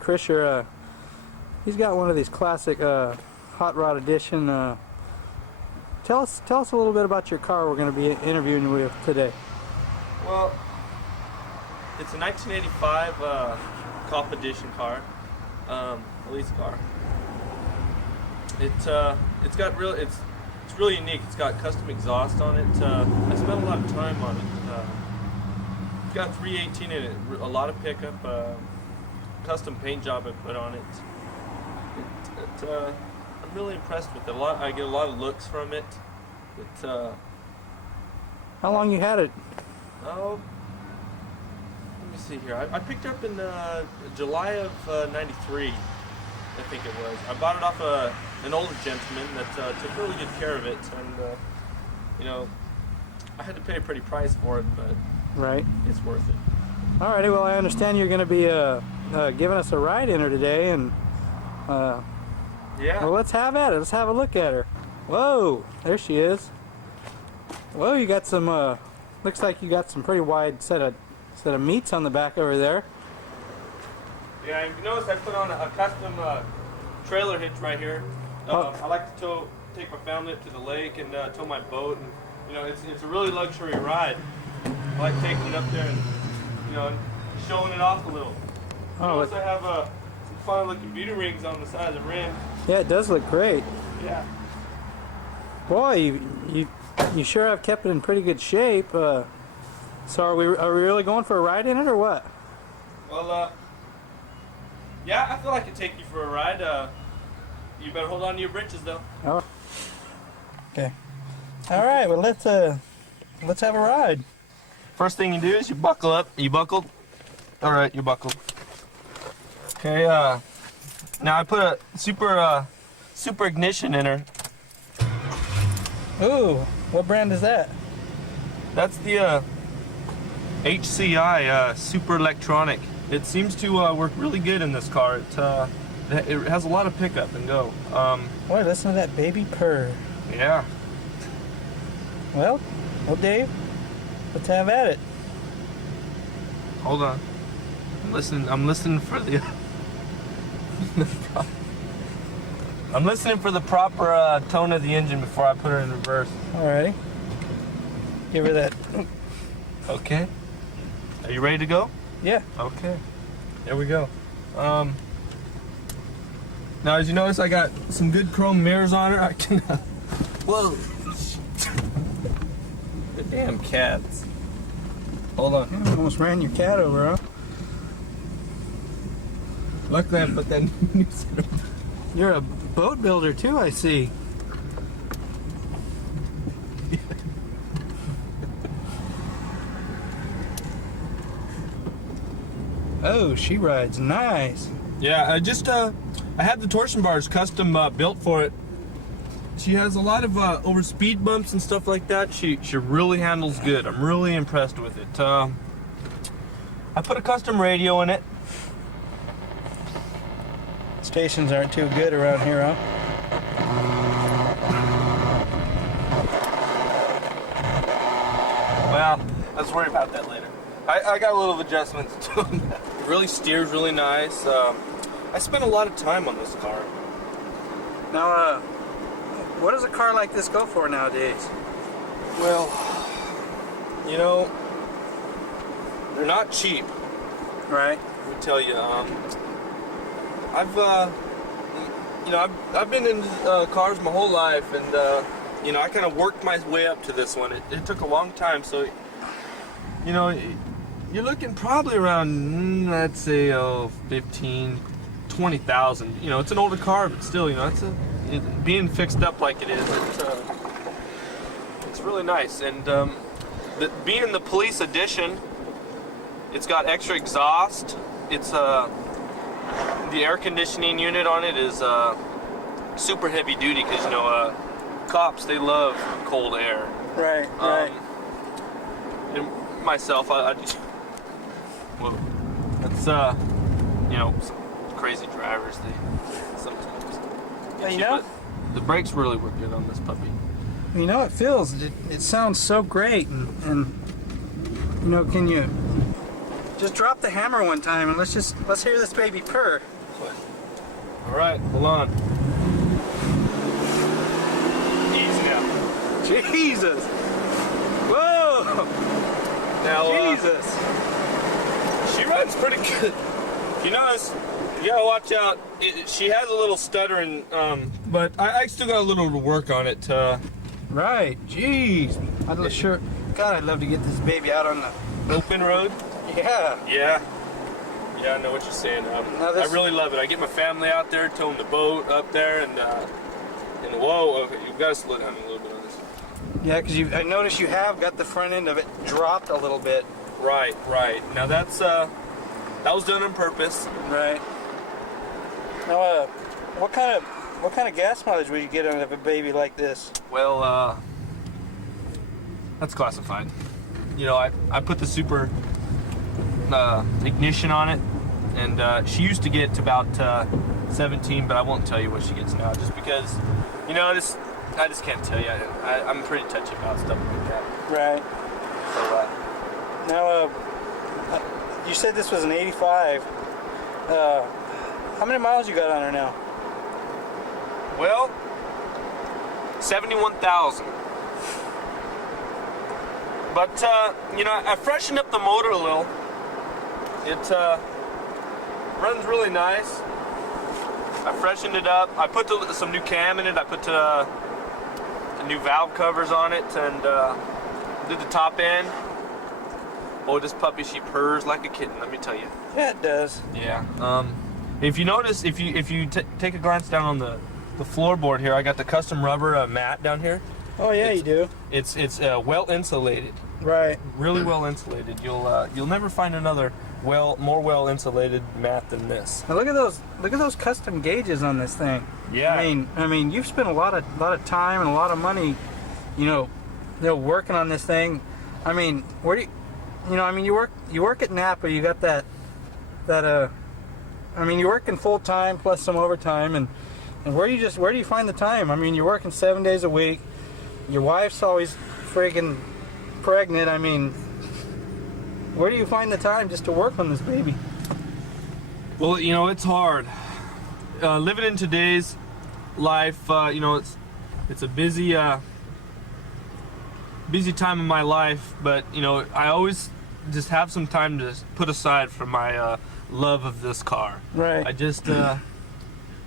Krisher, he's got one of these classic Hot Rod Edition. Tell us a little bit about your car we're going to be interviewing you with today. Well, it's a 1985 Cop Edition car, lease car. It's really unique. It's got custom exhaust on it. I spent a lot of time on it. It's got 318 in it, a lot of pickup, custom paint job I put on it. I'm really impressed with it. I get a lot of looks from it. How long you had it? Oh, let me see here. I picked it up in July of '93, I think it was. I bought it off an older gentleman that took really good care of it, and you know, I had to pay a pretty price for it, but right, it's worth it. Alrighty, well, I understand you're going to be giving us a ride in her today, and yeah. Well, let's have at it. Let's have a look at her. Whoa, there she is. Whoa, you got some. Looks like you got some pretty wide set of meats on the back over there. Yeah, you notice I put on a custom trailer hitch right here. I like to take my family up to the lake and tow my boat, and you know, it's a really luxury ride. I like taking it up there and and showing it off a little. Notice I have some fun looking beauty rings on the side of the rim. Yeah, it does look great. Yeah. Boy, you sure have kept it in pretty good shape. So are we really going for a ride in it or what? Well, yeah, I feel like I could take you for a ride. You better hold on to your britches though. Oh. Okay. All right. Well, let's have a ride. First thing you do is you buckle up. You buckled? All right, you're buckled. Okay. Now I put a super ignition in her. Ooh, what brand is that? That's the HCI Super Electronic. It seems to work really good in this car. It has a lot of pickup and go. Boy, listen to that baby purr. Yeah. Well, Dave, let's have at it. Hold on. I'm listening for the. I'm listening for the proper tone of the engine before I put her in reverse. Alrighty. Give her that. Okay. Are you ready to go? Yeah. Okay. There we go. Now, as you notice, I got some good chrome mirrors on her. I can. Whoa. The damn cats. Hold on. You almost ran your cat over, huh? Luckily, I put that new set. You're a boat builder too, I see. Oh, she rides nice. Yeah, I had the torsion bars custom built for it. She has a lot of over speed bumps and stuff like that. She really handles good. I'm really impressed with it. I put a custom radio in it. Stations aren't too good around here, huh? Well, let's worry about that later. I got a little adjustments to it. It really steers really nice. I spent a lot of time on this car. Now, what does a car like this go for nowadays? Well, you know, they're not cheap. Right. Let me tell you. I've been in cars my whole life, and I kind of worked my way up to this one. It took a long time, so you're looking probably around, I'd say, 15, 20,000. It's an older car, but still, being fixed up like it is, it's really nice. And being the police edition, it's got extra exhaust. It's the air conditioning unit on it is super heavy duty because cops, they love cold air. Right. Right. And myself, I just that's some crazy drivers, they sometimes. But the brakes really work good on this puppy. It sounds so great, and can you just drop the hammer one time and let's hear this baby purr. All right, hold on. Easy now. Jesus. Whoa. Now, Jesus. she runs pretty good. You notice, you gotta watch out. She has a little stuttering, but I still got a little to work on it. Right. Jeez. God, I'd love to get this baby out on the Open road. Yeah. Yeah, I know what you're saying. I really love it. I get my family out there, towing the boat up there, and whoa, okay, you've got to slow down a little bit on this. Yeah, because I noticed you have got the front end of it dropped a little bit. Right. Now that was done on purpose. Right. Now, what kind of gas mileage would you get out of a baby like this? Well, that's classified. You know, I put the super ignition on it, and she used to get to about 17, but I won't tell you what she gets now, just because, you know, I just can't tell you. I'm pretty touchy about stuff like that. Right. So, now, you said this was an 85. How many miles you got on her now? well, 71,000. But, you know, I freshened up the motor a little. It runs really nice. I freshened it up. I put some new cam in it. I put the new valve covers on it, and did the top end. Oh, this puppy, she purrs like a kitten, let me tell you. Yeah, it does. Yeah. If you notice, if you take a glance down on the floorboard here, I got the custom rubber mat down here. Oh yeah, you do. It's well insulated. Right. Really well insulated. You'll never find another more well insulated mat than this. Now look at those custom gauges on this thing. Yeah. I mean, you've spent a lot of time and a lot of money, you know, working on this thing. I mean, where do you work at Napa? You got that. I mean, you're working full time plus some overtime, and where do you find the time? I mean, you're working 7 days a week. Your wife's always freaking pregnant. I mean, where do you find the time just to work on this baby? Well, you know, it's hard. Living in today's life, you know, it's a busy time in my life, but, you know, I always just have some time to put aside for my love of this car. Right. I just,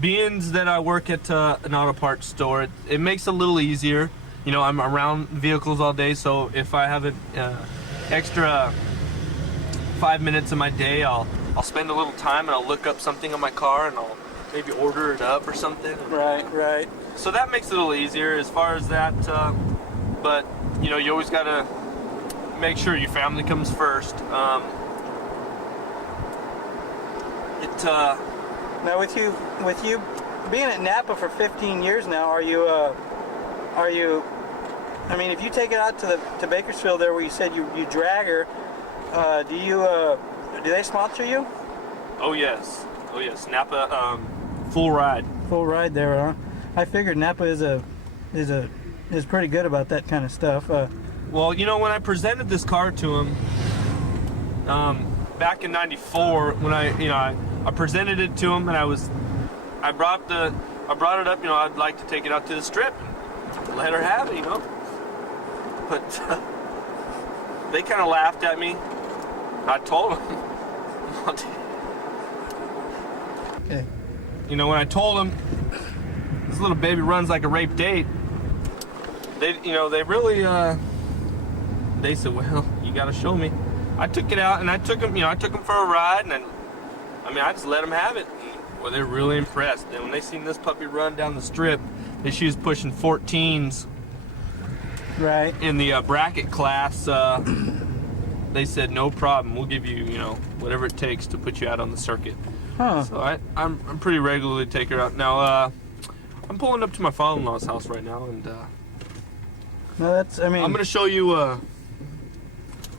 being that I work at an auto parts store, it makes it a little easier. You know, I'm around vehicles all day, so if I have an extra 5 minutes of my day, I'll spend a little time and I'll look up something on my car and I'll maybe order it up or something. Right. So that makes it a little easier as far as that, but you know, you always gotta make sure your family comes first. Now with you being at Napa for 15 years now, are you? I mean, if you take it out to Bakersfield there, where you said you drag her, do they sponsor you? Oh yes, Napa, full ride. Full ride there, huh? I figured Napa is pretty good about that kind of stuff. Well, you know, when I presented this car to him, back in '94, when I presented it to him, and I brought it up. You know, I'd like to take it out to the strip and let her have it. You know, but they kind of laughed at me. I told them. Okay. You know, when I told them this little baby runs like a rape date, they really they said, well, you got to show me. I took it out and I took them for a ride, and I just let them have it. And, well, they're really impressed. And when they seen this puppy run down the strip, she was pushing 14s. Right. In the bracket class, they said, no problem. We'll give you, you know, whatever it takes to put you out on the circuit. Huh. So I'm pretty regularly take her out. Now, I'm pulling up to my father-in-law's house right now, and No, that's. I mean. I'm gonna show you. I'm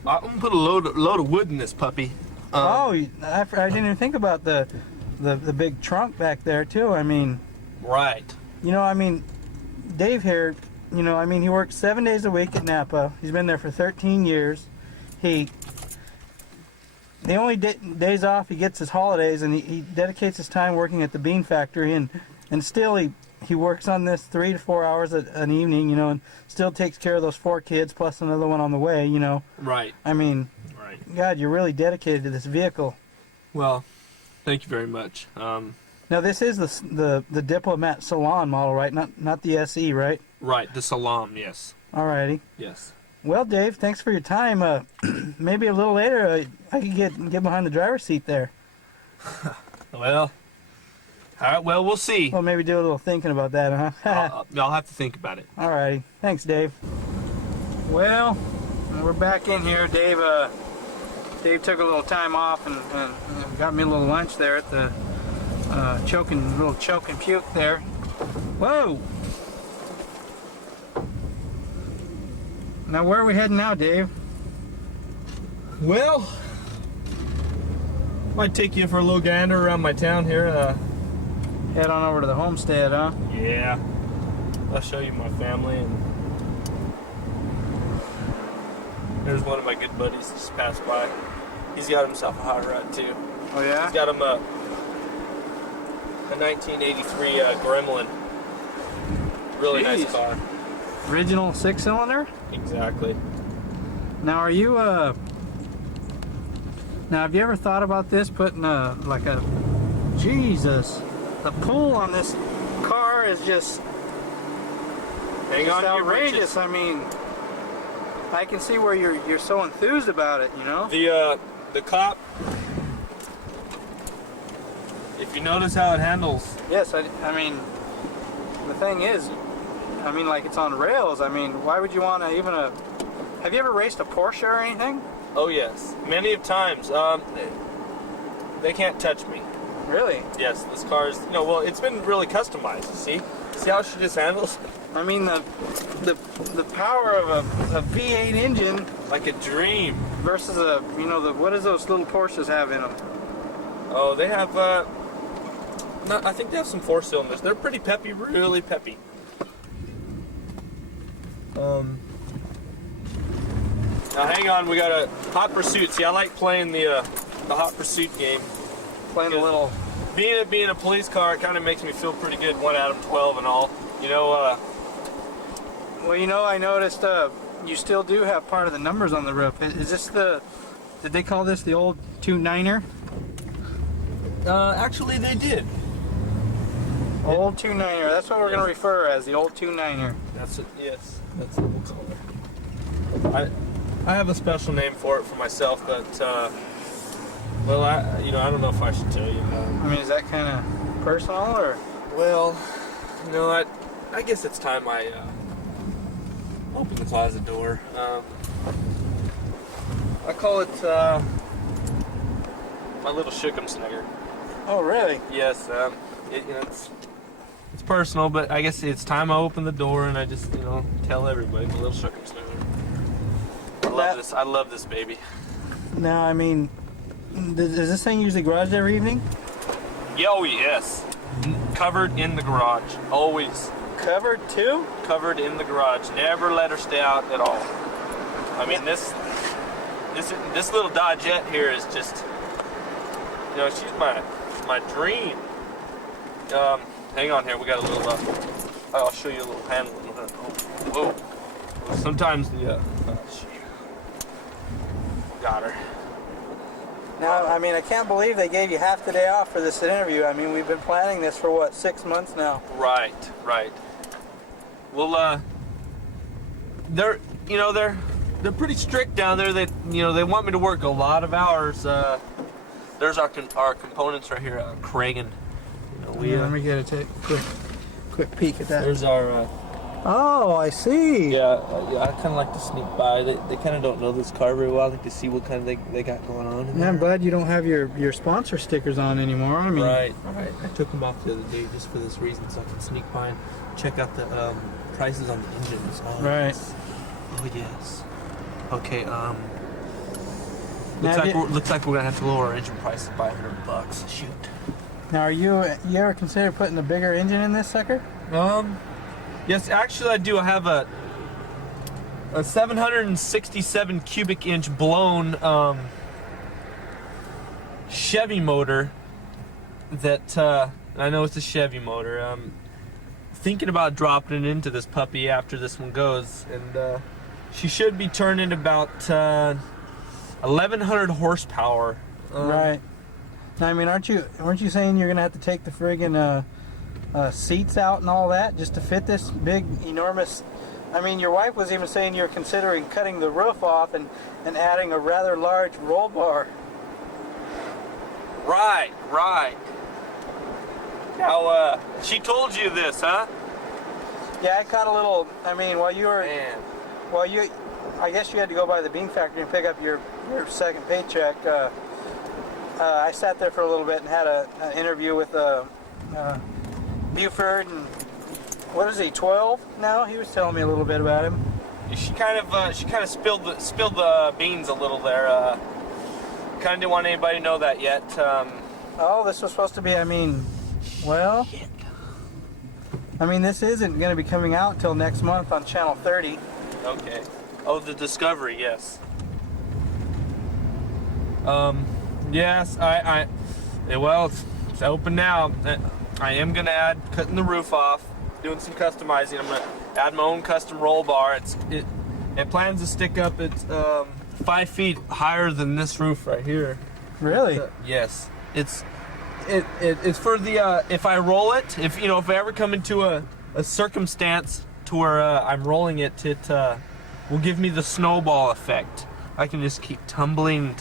gonna put a load of wood in this puppy. I didn't even think about the big trunk back there too. I mean. Right. You know, I mean, Dave here. You know, I mean, he works 7 days a week at Napa. He's been there for 13 years. He the only days off he gets his holidays, and he dedicates his time working at the bean factory, and still he works on this 3 to 4 hours an evening, you know, and still takes care of those 4 kids plus another one on the way, you know. Right. I mean, Right. God, you're really dedicated to this vehicle. Well, thank you very much. Now this is the Diplomat Salon model, right? Not the SE, right? Right, the Salam, yes. Alrighty. Yes. Well, Dave, thanks for your time. Maybe a little later I could get behind the driver's seat there. Well, all right, well, we'll see. Well, maybe do a little thinking about that, huh? I'll have to think about it. Alrighty. Thanks, Dave. Well, we're back in here. Dave took a little time off and got me a little lunch there at the choke and puke there. Whoa! Now where are we heading now, Dave? Well, might take you for a little gander around my town here. Head on over to the homestead, huh? Yeah. I'll show you my family. And there's one of my good buddies just passed by. He's got himself a hot rod too. Oh yeah? He's got him a 1983 Gremlin. Really Jeez. nice car. Original 6-cylinder? Exactly. Now are you now have you ever thought about this, putting Jesus, the pull on this car is just Hang on to your outrageous. britches. I mean, I can see where you're so enthused about it, you know? The cop, if you notice how it handles, Yes, I mean, the thing is, I mean, like, it's on rails. I mean, why would you want to even have you ever raced a Porsche or anything? oh yes, many of times, they can't touch me. Really? Yes, this car is, well, it's been really customized, see? See how she just handles? I mean, the power of a V8 engine Like a dream. versus what does those little Porsches have in them? Oh, they have, I think they have some 4-cylinders. They're pretty peppy, really peppy. Now hang on, we got a Hot Pursuit. See, I like playing the Hot Pursuit game. Playing a little. Being a police car, it kind of makes me feel pretty good. 1 out of 12 and all. Well, I noticed you still do have part of the numbers on the roof. Is this did they call this the old 2.9er? Actually, they did. Old 2.9er. That's what we're going to refer as, the old 2.9er. That's it. Yes, that's what we'll call it. I have a special name for it for myself, but well, I don't know if I should tell you. I mean, is that kind of personal or? Well, I guess it's time I open the closet door. I call it my little shookum snugger. Oh, really? Yes, it's personal, but I guess it's time I open the door and I just tell everybody my little shookum snugger. I love this baby. Now, I mean, does this thing usually garage every evening? Yo, yes. Covered in the garage. Always. Covered too? Covered in the garage. Never let her stay out at all. I mean, this little Dodgette here is just, she's my dream. Hang on here. We got a little, I'll show you a little handle. Whoa. Sometimes the, got her. Now, I mean, I can't believe they gave you half the day off for this interview. I mean, we've been planning this for, 6 months now? Right. Well, they're pretty strict down there. They want me to work a lot of hours. There's our components right here, Kragen. Let me get a quick peek at that. There's our. Oh, I see. Yeah, I kind of like to sneak by. They kind of don't know this car very well. I like to see what kind of they got going on. Yeah, I'm glad you don't have your sponsor stickers on anymore. I mean, Right. I took them off the other day just for this reason, so I can sneak by and check out the prices on the engines. Oh, Right. Yes. Oh yes. Okay. Now, Looks like we're gonna have to lower our engine prices by $100. Shoot. Now, you ever consider putting a bigger engine in this sucker? Yes, actually I do. I have a 767 cubic inch blown Chevy motor that I know it's a Chevy motor. Thinking about dropping it into this puppy after this one goes, and she should be turning about 1,100 horsepower. Right. Now, I mean, weren't you saying you're gonna have to take the friggin' seats out and all that just to fit this big, enormous? I mean, your wife was even saying you're considering cutting the roof off and adding a rather large roll bar. Right. Now, she told you this, huh? Yeah, I caught a little. I mean, while you were, Man. I guess you had to go by the bean factory and pick up your second paycheck. I sat there for a little bit and had an interview with Buford, and what is he, 12 now? He was telling me a little bit about him. She kind of spilled the beans a little there. Kind of didn't want anybody to know that yet. Oh, this was supposed to be. I mean, well, I mean, this isn't going to be coming out until next month on Channel 30. Okay. Oh, the Discovery, yes. Yes, well, it's open now. I am gonna add cutting the roof off, doing some customizing. I'm gonna add my own custom roll bar. It plans to stick up. It's 5 feet higher than this roof right here. Really? Yes. It's for the if I roll it, if I ever come into a circumstance to where I'm rolling it, it will give me the snowball effect. I can just keep tumbling,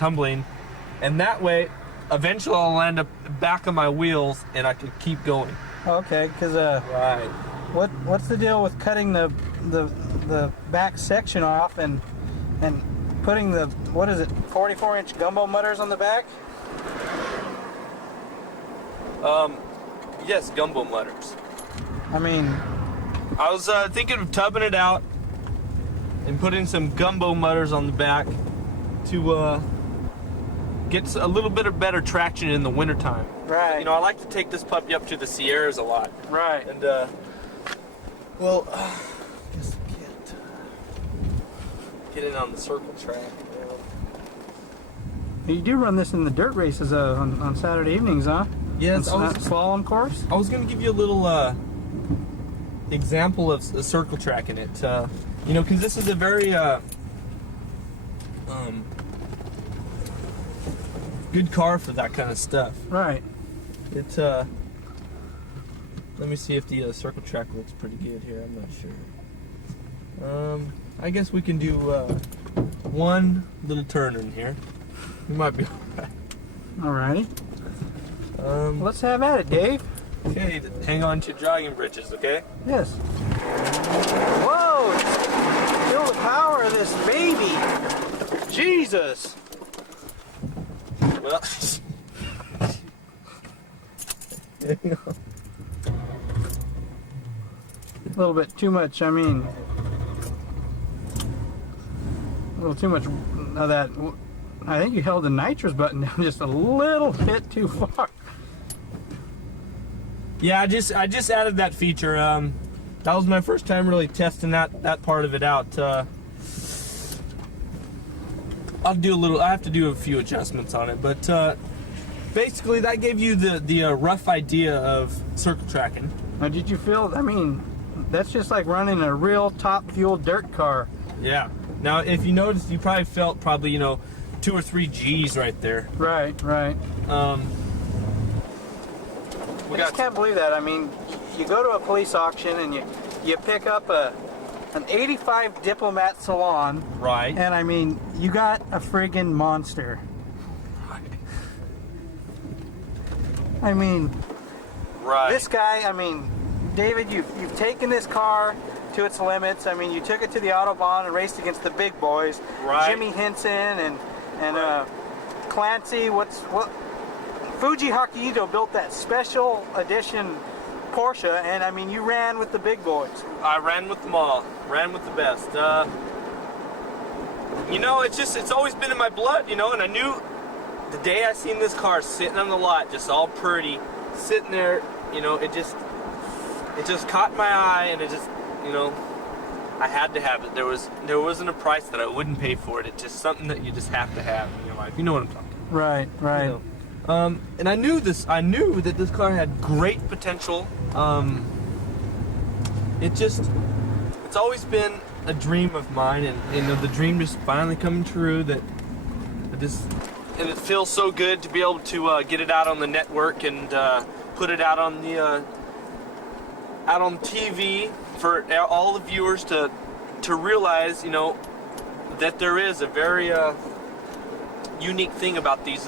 and that way, eventually I'll land up back on my wheels and I can keep going. Okay, because Right. what's the deal with cutting the back section off and putting the, what is it, 44-inch gumbo mutters on the back? Yes, gumbo mutters. I mean, I was thinking of tubbing it out and putting some gumbo mutters on the back to get a little bit of better traction in the wintertime. right. I like to take this puppy up to the Sierras a lot. Right. And, well, guess we can't get in on the circle track. You do run this in the dirt races on Saturday evenings, huh? Yes, On slalom course? I was going to give you a little example of a circle track in it. Because this is a very good car for that kind of stuff. Right. It let me see if the circle track looks pretty good here. I'm not sure. I guess we can do one little turn in here. We might be alright. Alrighty. Let's have at it, Dave. Okay, hang on to jogging britches, okay? Yes. Whoa! Feel the power of this baby. Jesus. Well, A little bit too much. I mean, a little too much of that. I think you held the nitrous button down just a little bit too far. yeah, I just added that feature. That was my first time really testing that part of it out. I have to do a few adjustments on it, but basically that gave you the rough idea of circle tracking. Now, did you feel? I mean, that's just like running a real top fuel dirt car. Yeah. Now, if you noticed, you probably felt 2 or 3 G's right there. Right. We I just can't believe that. I mean, you go to a police auction and you pick up an 85 Diplomat Salon. Right. And I mean, you got a friggin' monster. I mean, Right. this guy, I mean, David, you've taken this car to its limits. I mean, you took it to the Autobahn and raced against the big boys. Right. Jimmy Henson and Right. Clancy, Fuji Hakuito built that special edition Porsche, and I mean, you ran with the big boys. I ran with them all. Ran with the best. It's always been in my blood, and I knew the day I seen this car sitting on the lot, just all pretty, sitting there, it just caught my eye, and it just, I had to have it. There wasn't a price that I wouldn't pay for it. It's just something that you just have to have in your life. You know what I'm talking about. Right. And I knew that this car had great potential. It's always been a dream of mine, and you know, the dream just finally coming true. And it feels so good to be able to get it out on the network and put it out on the out on TV for all the viewers to realize, you know, that there is a very unique thing about these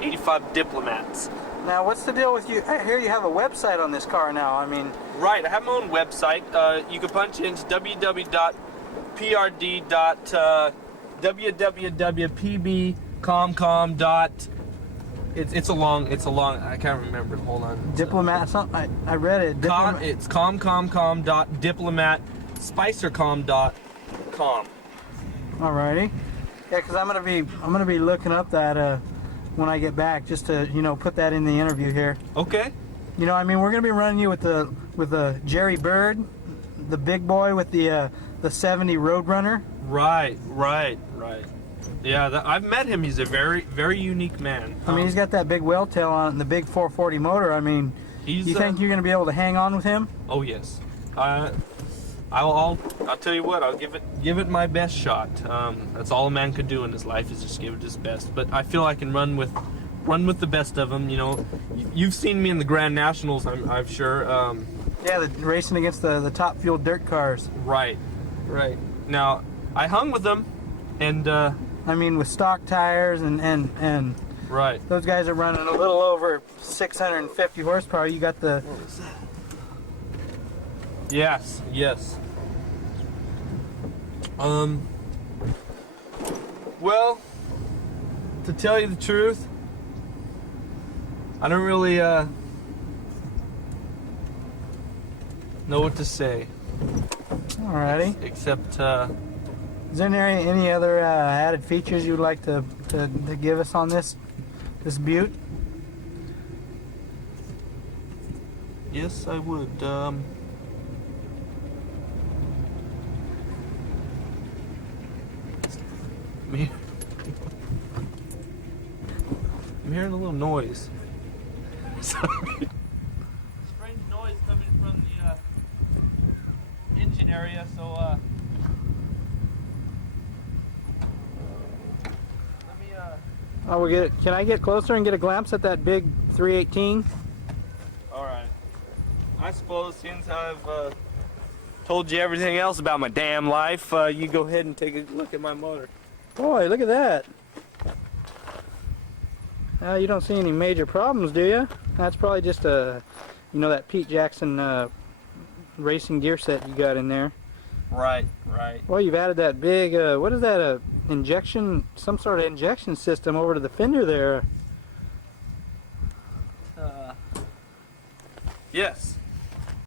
85 Diplomats. Now, what's the deal with you? I hear you have a website on this car now. I mean, right, I have my own website. You can punch in www.prd.www.pbcomcom. It's a long. I can't remember. Hold on. Diplomat. Something. I read it. It's comcom.diplomat.spicercom.com. Alrighty. Yeah, because I'm gonna be looking up that when I get back, just to, you know, put that in the interview here. Okay. You know, I mean, we're gonna be running you with the Jerry Bird, the big boy with the 70 Roadrunner. Right. Yeah, I've met him. He's a very, very unique man. I mean, he's got that big whale tail on it and the big 440 motor. I mean, you think you're gonna be able to hang on with him? Oh yes. I'll tell you what. I'll give it my best shot. That's all a man could do in his life, is just give it his best. But I feel I can run with the best of them. You know, you've seen me in the Grand Nationals. I'm sure. Yeah, the racing against the top fuel dirt cars. Right. Now I hung with them, and I mean, with stock tires and right. Those guys are running a little over 650 horsepower. You got the. What was that? Yes. Well, to tell you the truth, I don't really know what to say. Alrighty. Except, is there any other added features you'd like to give us on this Butte? yes, I would. I'm hearing a little noise. Sorry. Strange noise coming from the engine area, so let me Oh, we get it. Can I get closer and get a glimpse at that big 318? all right. I suppose since I've told you everything else about my damn life, you go ahead and take a look at my motor. Boy, look at that. You don't see any major problems, do you? That's probably just you know, that Pete Jackson racing gear set you got in there. Right. Well, you've added that big, what is that, injection, some sort of injection system over to the fender there. Yes.